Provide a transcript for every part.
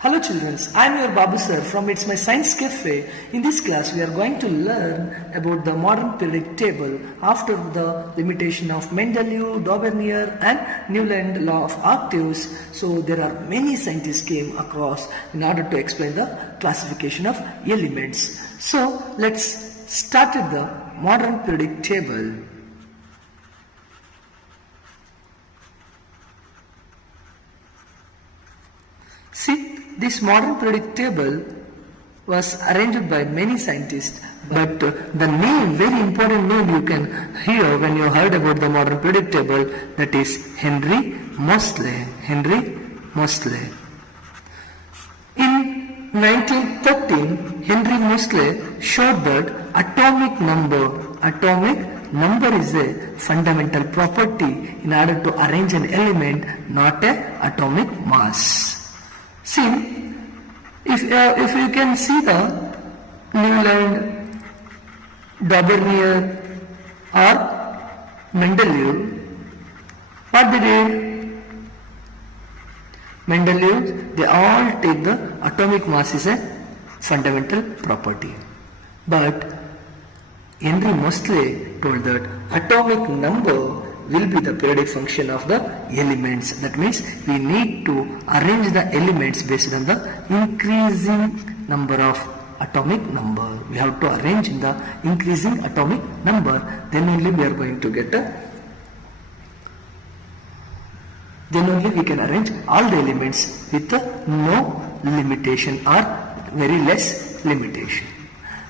Hello children, I am your Babu sir from It's My Science Cafe. In this class we are going to learn about the modern periodic table after the limitation of Mendeleev, Dauvergne and Newland law of octaves. So there are many scientists came across in order to explain the classification of elements. So let's start with the modern periodic table. See, this modern periodic table was arranged by many scientists, but the name, very important name you can hear when you heard about the modern periodic table, that is Henry Moseley. Henry Moseley. In 1913, Henry Moseley showed that atomic number is a fundamental property in order to arrange an element, not a atomic mass. See, if you can see the Newland, Dauvergne or Mendeleev, what they did? Mendeleev, they all take the atomic mass is a fundamental property. But Henry Moseley told that atomic number will be the periodic function of the elements. That means we need to arrange the elements based on the increasing number of atomic number. We have to arrange in the increasing atomic number, then only we are going to get then only we can arrange all the elements with no limitation or very less limitation.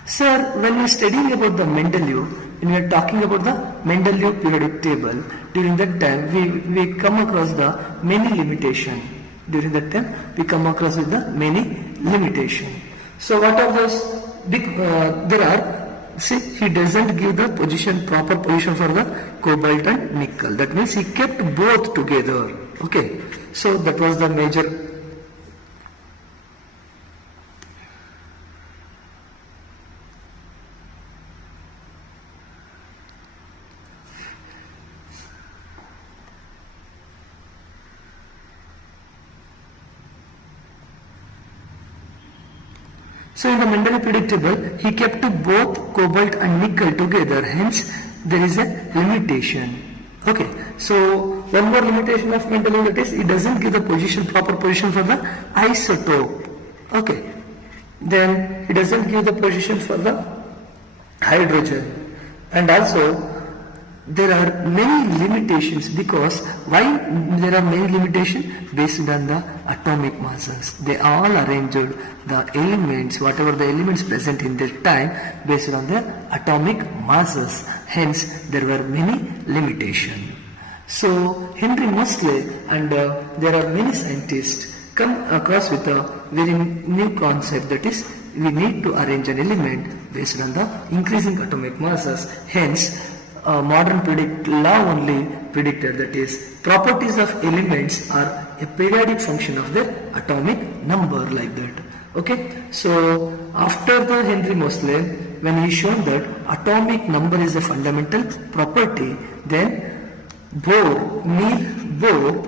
Sir, when we are studying about the Mendeleev, when we are talking about the Mendeleev periodic table, during that time we come across the many limitation. During that time we come across with the many limitation. So what are those big, there are, see, he doesn't give the proper position for the cobalt and nickel. That means he kept both together. Okay, so that was the major. So in the Mendeleev periodic table, he kept both cobalt and nickel together, hence there is a limitation. Okay, so one more limitation of Mendeleev, that is, it doesn't give the proper position for the isotope. Okay, then it doesn't give the position for the hydrogen, and also there are many limitations. Because why there are many limitations? Based on the atomic masses. They all arranged the elements, whatever the elements present in their time, based on their atomic masses. Hence there were many limitations. So Henry Moseley and there are many scientists come across with a very new concept, that is, we need to arrange an element based on the increasing atomic masses. Hence modern periodic law only predicted, that is, properties of elements are a periodic function of their atomic number, like that. Okay, so after the Henry Moseley, when he shown that atomic number is a fundamental property, then Niels Bohr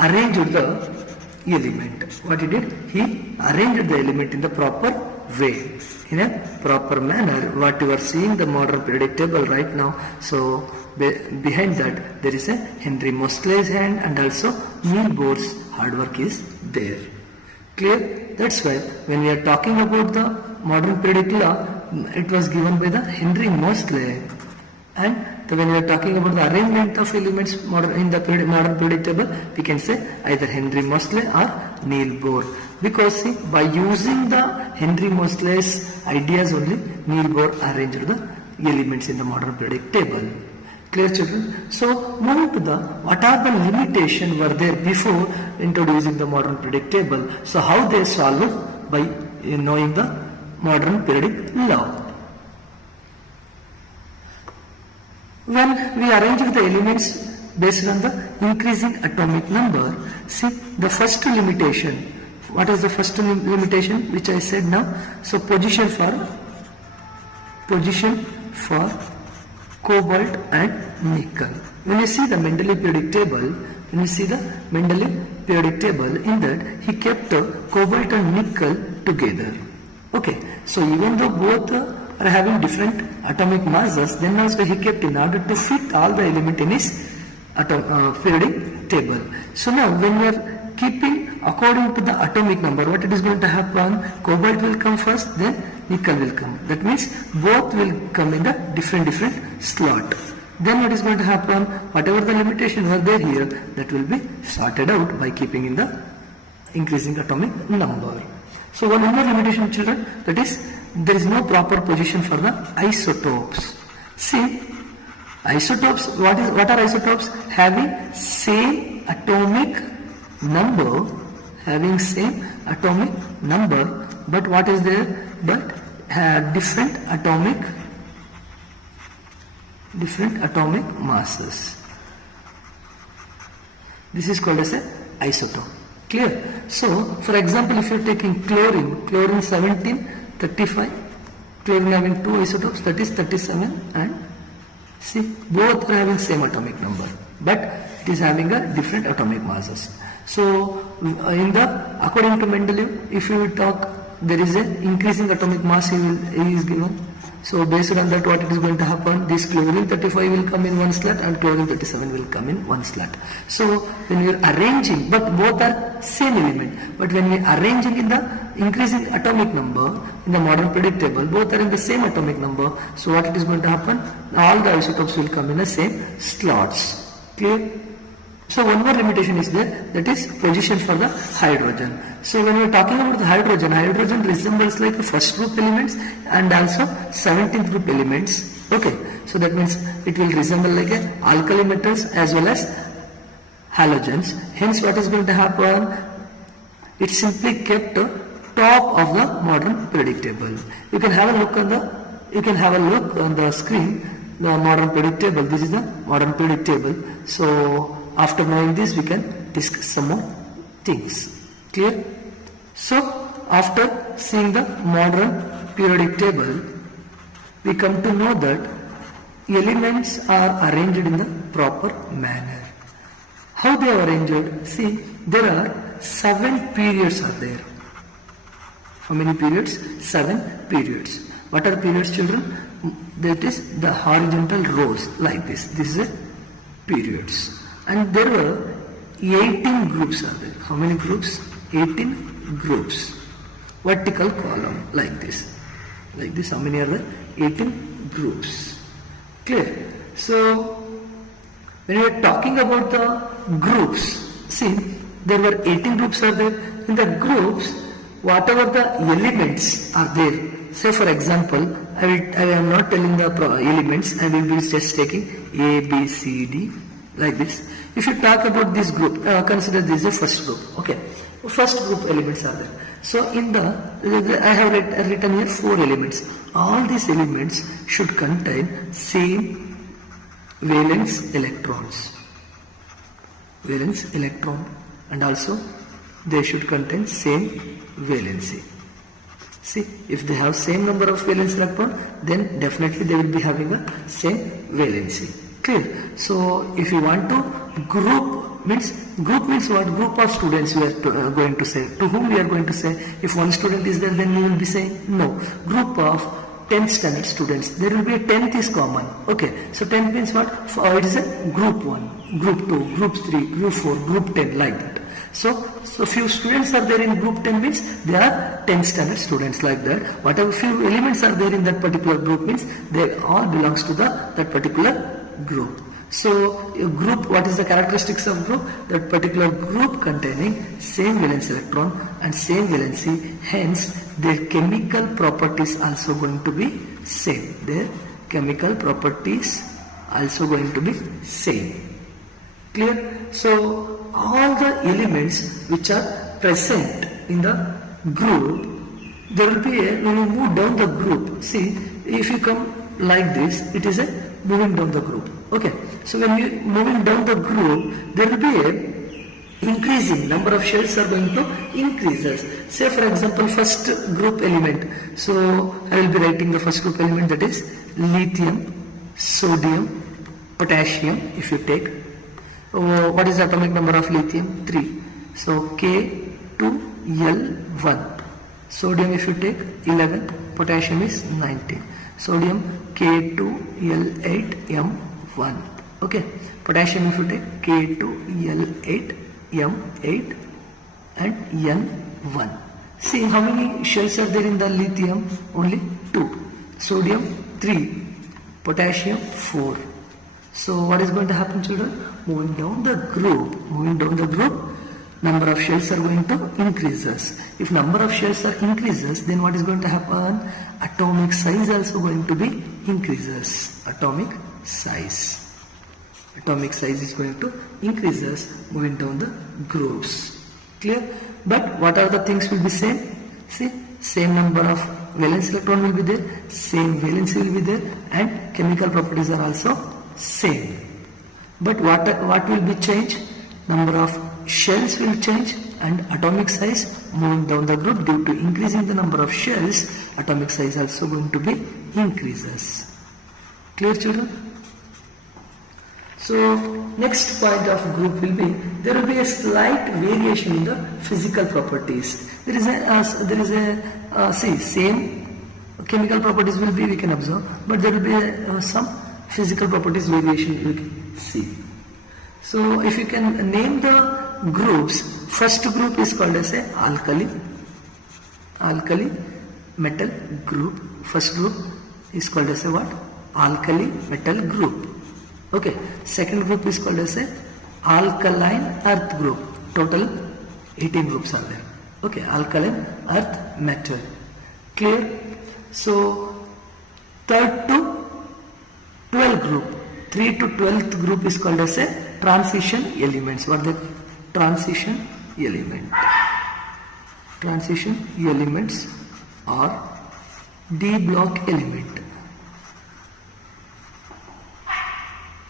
arranged the element. What he did? He arranged the element in the proper way, in a proper manner. What you are seeing the modern periodic table right now. So behind that there is a Henry Moseley's hand, and also Niels Bohr's hard work is there. Clear? That's why when we are talking about the modern periodic law, it was given by the Henry Moseley. And when we are talking about the arrangement of elements in the modern periodic table, we can say either Henry Moseley or Niels Bohr. Because see, by using the Henry Moseley's ideas only, Niels Bohr arranged the elements in the modern periodic table. Clear, children? So moving to the, what are the limitations were there before introducing the modern periodic table? So how they solve? By knowing the modern periodic law. When we arrange the elements based on the increasing atomic number, see the first limitation. What is the first limitation which I said now? So position for cobalt and nickel. When you see the Mendeleev periodic table, when you see the Mendeleev periodic table in that he kept cobalt and nickel together. Okay, so even though both are having different atomic masses, then also he kept in order to fit all the element in his periodic table. So now when we are keeping according to the atomic number, what it is going to happen? Cobalt will come first, then nickel will come. That means both will come in the different slot. Then what is going to happen? Whatever the limitation was there here, that will be sorted out by keeping in the increasing atomic number. So one more limitation, children, that is there is no proper position for the isotopes. See, isotopes, what are isotopes? Having same atomic number, but what is there? But different atomic masses. This is called as a isotope. Clear? So, for example, if you are taking chlorine 17, 35, chlorine having two isotopes, that is 37, and see, both are having same atomic number, but it is having a different atomic masses. So, according to Mendeleev, if you will talk, there is an increasing atomic mass he is given. So based on that, what it is going to happen? This chlorine 35 will come in one slot and chlorine 37 will come in one slot. So when we are arranging, but both are same element, but when we are arranging in the increasing atomic number in the modern periodic table, both are in the same atomic number. So what it is going to happen? All the isotopes will come in the same slots. Clear? So one more limitation is there, that is position for the hydrogen. So when we are talking about the hydrogen resembles like the first group elements and also 17th group elements. Okay, so that means it will resemble like a alkali metals as well as halogens. Hence what is going to happen? It simply kept top of the modern periodic table. You can have a look on the screen, the modern periodic table. This is the modern periodic table. So after knowing this, we can discuss some more things. Clear? So after seeing the modern periodic table, we come to know that elements are arranged in the proper manner. How they are arranged? See, there are 7 periods are there. How many periods? 7 periods. What are periods, children? That is the horizontal rows like this. This is a periods. And there were 18 groups are there. How many groups? 18 groups. Vertical column like this. Like this, how many are there? 18 groups. Clear? So, when we are talking about the groups, see, there were 18 groups are there. In the groups, whatever the elements are there. Say for example, I am not telling the elements, I will be just taking A, B, C, D, like this. If you talk about this group, consider this as a first group. Okay, first group elements are there. So in I have written here 4 elements. All these elements should contain same valence electrons. Valence electron, and also they should contain same valency. See, if they have same number of valence electron, then definitely they will be having a same valency. Clear? So if you want to group means what? Group of students we are going to say. To whom we are going to say? If one student is there, then we will be saying no. Group of 10th standard students. There will be a 10th is common. Okay. So 10th means what? It is a group 1, group 2, group 3, group 4, group 10, like that. So few students are there in group 10 means they are 10th standard students, like that. Whatever few elements are there in that particular group means they all belongs to that particular group. So a group, what is the characteristics of group? That particular group containing same valence electron and same valency, hence their chemical properties also going to be same. Their chemical properties also going to be same. Clear? So all the elements which are present in the group, there will be when you move down the group, see, if you come like this, it is a moving down the group. Okay, so when you moving down the group, there will be a increasing number of shells are going to increases. Say for example, first group element. So I will be writing the first group element, that is lithium, sodium, potassium. If you take, what is the atomic number of lithium? 3. So K to L1. Sodium if you take 11, potassium is 19. Sodium K to L8 M1. Okay, potassium if you take K to L8 M8 and N1. See how many shells are there in the lithium? Only 2. Sodium 3. Potassium 4. So what is going to happen, children? Moving down the group, number of shells are going to increases. If number of shells are increases, then what is going to happen? Atomic size also going to be increases. Atomic size is going to increases moving down the groups. Clear? But what are the things will be same? See, same number of valence electron will be there, same valency will be there, and chemical properties are also same. But what will be changed? Number of shells will change and atomic size moving down the group due to increasing the number of shells, atomic size also going to be increases. Clear, children? So next point of group will be, there will be a slight variation in the physical properties. There is a same chemical properties will be, we can observe, but there will be some physical properties variation we can see. So if you can name the groups, first group is called as a alkali metal group. First group is called as a what? Alkali metal group. Okay. Second group is called as a alkaline earth group. Total 18 groups are there. Okay, alkaline earth metal. Clear? So third to 12 group, 3 to 12th group is called as a transition elements. What are the transition element? Transition elements are D block element.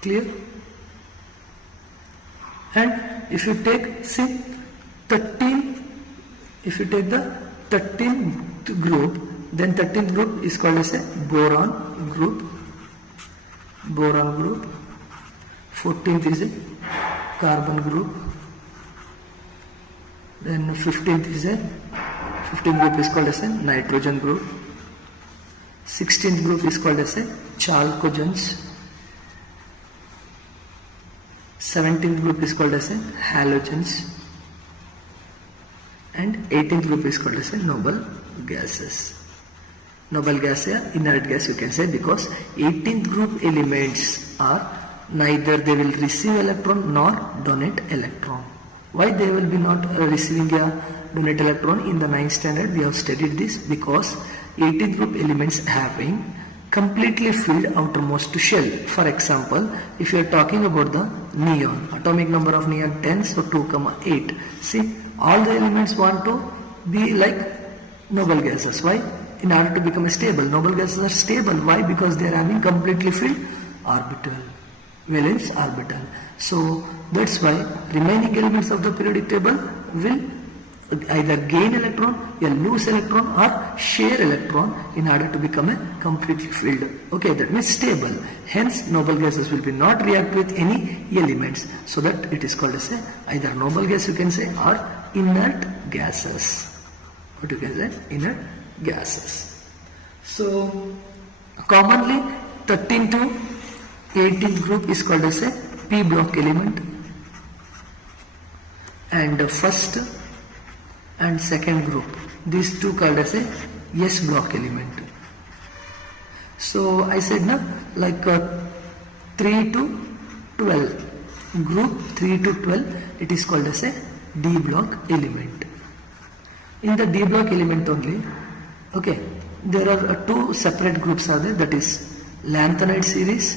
Clear? And if you take, say, 13, if you take the 13th group, then 13th group is called as a boron group. 14th is a carbon group. Then 15th group is called as a nitrogen group. 16th group is called as a chalcogens. 17th group is called as a halogens. And 18th group is called as a noble gases. Noble gas, inert gas you can say, because 18th group elements are neither they will receive electron nor donate electron. Why they will be not receiving a donate electron? In the 9th standard we have studied this, because 18th group elements having completely filled outermost shell. For example, if you are talking about the neon, atomic number of neon 10, so 2,8. See, all the elements want to be like noble gases. Why? In order to become stable. Noble gases are stable. Why? Because they are having completely filled orbital, valence orbital. So that's why remaining elements of the periodic table will either gain electron, or lose electron, or share electron in order to become a completely filled. Okay, that means stable. Hence, noble gases will be not react with any elements. So that it is called as a either noble gas you can say, or inert gases. What you can say? Inert gases. So commonly 13 to 18 group is called as a P block element, and first and second group, these two called as a S block element. So I said now, like 3 to 12 group, 3 to 12, it is called as a D block element. In the D block element only, okay, there are two separate groups are there, that is lanthanoid series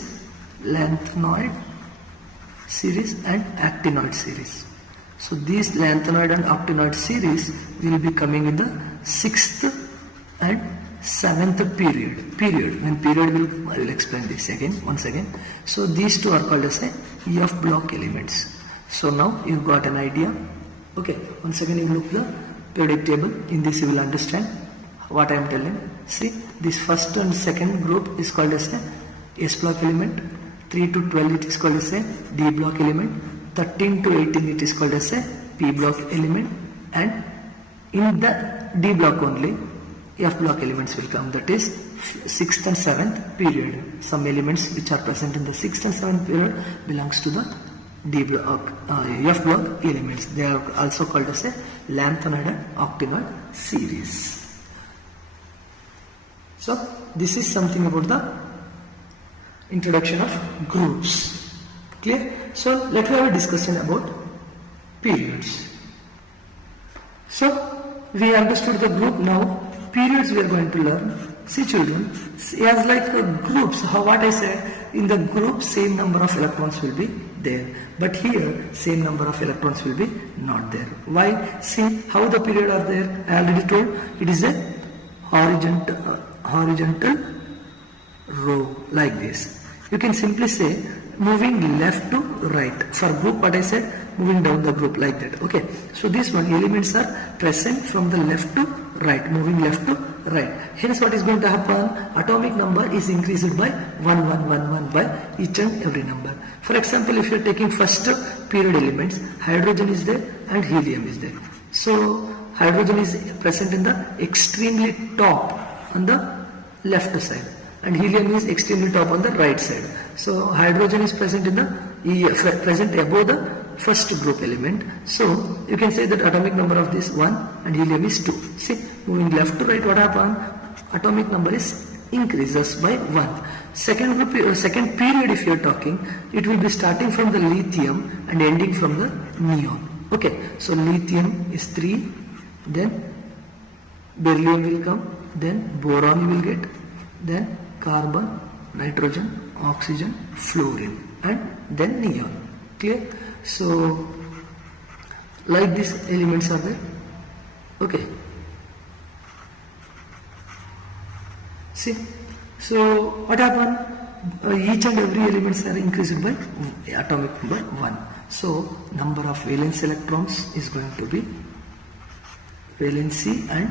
and actinoid series. So these lanthanoid and actinoid series will be coming in the 6th and 7th period. When period will, I will explain this once again. So these two are called as a F block elements. So now you got an idea. Okay, once again you look the periodic table. In this you will understand what I am telling. See, this first and second group is called as a S block element. 3 to 12 it is called as a D block element. 13 to 18 it is called as a P block element, and in the D block only F block elements will come, that is 6th and 7th period. Some elements which are present in the 6th and 7th period belongs to the D block, F block elements. They are also called as a lanthanoid and octanoid series. So this is something about the introduction of groups. Clear? So let us have a discussion about periods. So we understood the group. Now periods we are going to learn. See children, as like groups, what I said, in the group same number of electrons will be there, but here same number of electrons will be not there. Why? See how the period are there. I already told it is a horizontal row like this. You can simply say moving left to right. For group, what I said, moving down the group like that. Okay, so this one elements are present from the left to right, moving left to right. Hence what is going to happen? Atomic number is increased by 1 by each and every number. For example, if you are taking first period elements, hydrogen is there and helium is there. So hydrogen is present in the extremely top on the left side, and helium is extremely top on the right side. So hydrogen is present in the present above the first group element. So you can say that atomic number of this 1 and helium is 2. See, moving left to right, what happened? Atomic number is increases by 1. Second group, second period, if you are talking, it will be starting from the lithium and ending from the neon. Okay, so lithium is 3, then beryllium will come, then boron you will get, then carbon, nitrogen, oxygen, fluorine, and then neon. Clear? So like these elements are there. Okay, see, so what happened? Each and every elements are increased by atomic number 1. So number of valence electrons is going to be valency and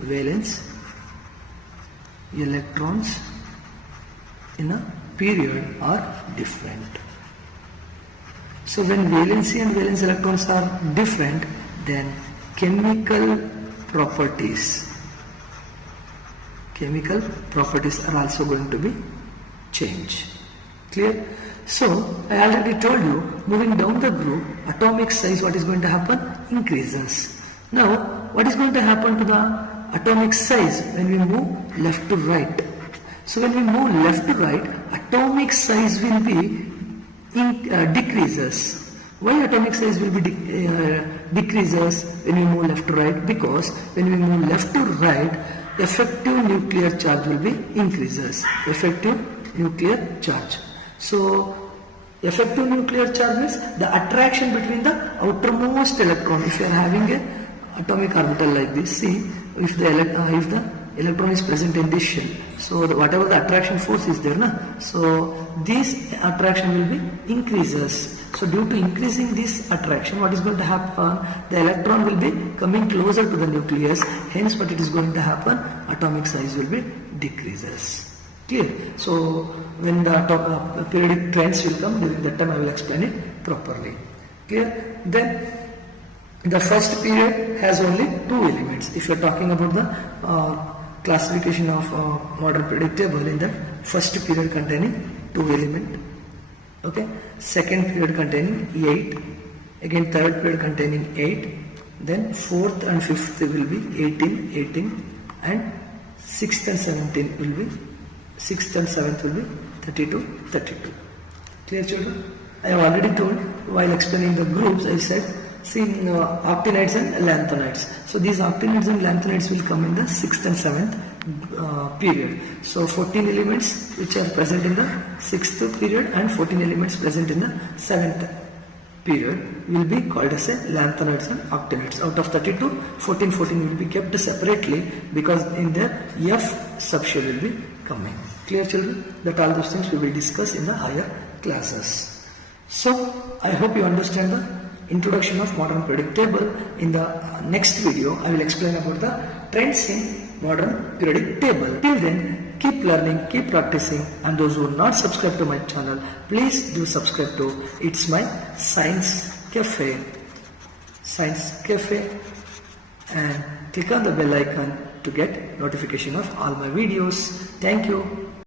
valence electrons in a period are different. So when valency and valence electrons are different, then chemical properties are also going to be changed. Clear? So I already told you, moving down the group, atomic size, what is going to happen? Increases. Now what is going to happen to the atomic size when we move left to right? So when we move left to right, atomic size will be decreases. Why atomic size will be decreases when we move left to right? Because when we move left to right, effective nuclear charge will be increases. Effective nuclear charge. So effective nuclear charge means the attraction between the outermost electron. If you are having a atomic orbital like this, see, if the electron is present in this shell, so whatever the attraction force is there, so this attraction will be increases. So due to increasing this attraction, what is going to happen? The electron will be coming closer to the nucleus. Hence what it is going to happen? Atomic size will be decreases. Clear? So when the periodic trends will come, during that time I will explain it properly. Clear? Then the first period has only 2 elements. If you are talking about the classification of modern periodic table, in the first period containing 2 elements, okay, second period containing 8, again third period containing 8, then fourth and fifth will be 18, and sixth and 17 will be 6th and 7th will be 32. Clear children? I have already told while explaining the groups, I said, see, octanides and lanthanides. So these octanides and lanthanides will come in the 6th and 7th period. So 14 elements which are present in the 6th period and 14 elements present in the 7th period will be called as a lanthanides and octanides. Out of 32, 14 will be kept separately because in their F subshell will be coming. Clear children? That all those things we will discuss in the higher classes. So I hope you understand the introduction of modern periodic table. In the next video I will explain about the trends in modern periodic table. Till then, keep learning, keep practicing, and those who are not subscribed to my channel, please do subscribe to It's My Science Cafe. Science Cafe and click on the bell icon to get notification of all my videos. Thank you.